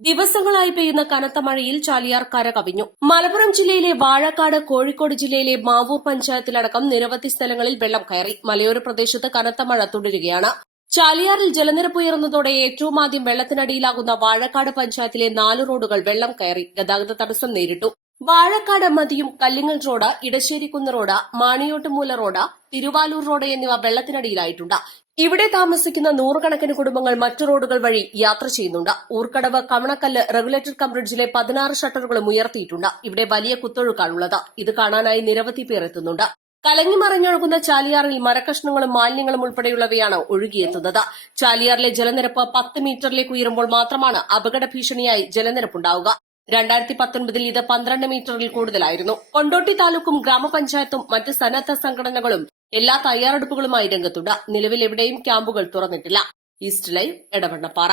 ദിവസങ്ങളായി പെയ്യുന്ന കനത്ത മഴയിൽ ചാലിയാർ കര കവിഞ്ഞു. മലപ്പുറം ജില്ലയിലെ വാഴക്കാട്, കോഴിക്കോട് ജില്ലയിലെ മാവൂർ പഞ്ചായത്തിലടക്കം നിരവധി സ്ഥലങ്ങളിൽ വെള്ളം കയറി. മലയോര പ്രദേശത്ത് കനത്ത മഴ തുടരുകയാണ്. ചാലിയാറിൽ ജലനിരപ്പ് ഉയർന്നതോടെ ഏറ്റവും ആദ്യം വെള്ളത്തിനടിയിലാകുന്ന വാഴക്കാട് പഞ്ചായത്തിലെ 4 റോഡുകൾ വെള്ളം കയറി ഗതാഗത തടസ്സം നേരിട്ടു. വാഴക്കാട് മതിയും, Kallingal road, Edasserikkunnu road, Maniyottumoola road, Thiruvaloor road എന്നിവ വെള്ളത്തിനടിയിലായിട്ടുണ്ട്. ഇവിടെ താമസിക്കുന്ന നൂറുകണക്കിന് കുടുംബങ്ങൾ മറ്റു റോഡുകൾ വഴി യാത്ര ചെയ്യുന്നുണ്ട്. ഊർക്കടവ്, കവണക്കല്ല് റെഗുലേറ്റഡ് കം ബ്രിഡ്ജിലെ 16 ഷട്ടറുകളും ഉയർത്തിയിട്ടുണ്ട്. ഇവിടെ വലിയ കുത്തൊഴുക്കാണുള്ളത്. ഇത് കാണാനായി നിരവധി പേർ എത്തുന്നുണ്ട്. കലങ്ങിമറിഞ്ഞൊഴുകുന്ന ചാലിയാറിൽ മരക്കഷ്ണങ്ങളും മാലിന്യങ്ങളും ഉൾപ്പെടെയുള്ളവയാണ് ഒഴുകിയെത്തുന്നത്. ചാലിയാറിലെ ജലനിരപ്പ് 10 മീറ്ററിലേക്ക് ഉയരുമ്പോൾ മാത്രമാണ് അപകട ഭീഷണിയായി ജലനിരപ്പുണ്ടാവുക. 2019 ഇത് 12 മീറ്ററിൽ കൂടുതലായിരുന്നു. കൊണ്ടോട്ടി താലൂക്കും ഗ്രാമപഞ്ചായത്തും മറ്റ് സന്നദ്ധ സംഘടനകളും എല്ലാ തയ്യാറെടുപ്പുകളുമായി രംഗത്തുണ്ട്. നിലവിൽ എവിടെയും ക്യാമ്പുകൾ തുറന്നിട്ടില്ല. East live, Edavannappara.